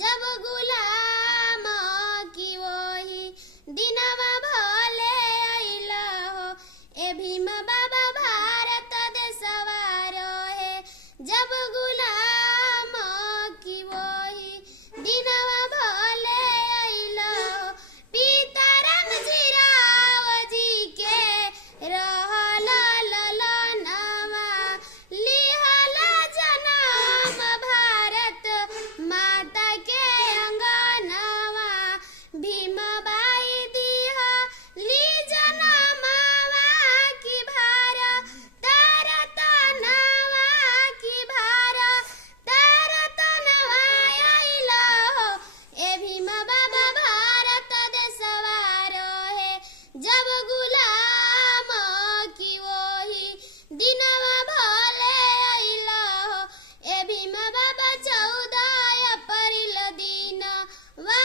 जब गुलाम की वही दिनवा भले अइला हो। ए भीम बाबा भारत देशवा रहे जब गुलाम की वही दिनवा भले अइला हो। सीताराम जी राव जी के रहल ललनवा लिहल जनम भारत माता के अंगनवा। भीम बाई दिहली जनमवा की भारत रतनवा की भारत रतनवा अइला हो। ए भीम बाबा भारत देशवा रहे जब गुलाम की वही दिनवा भले अइला हो। ए भीम बाबा 14 अप्रैल दिन वा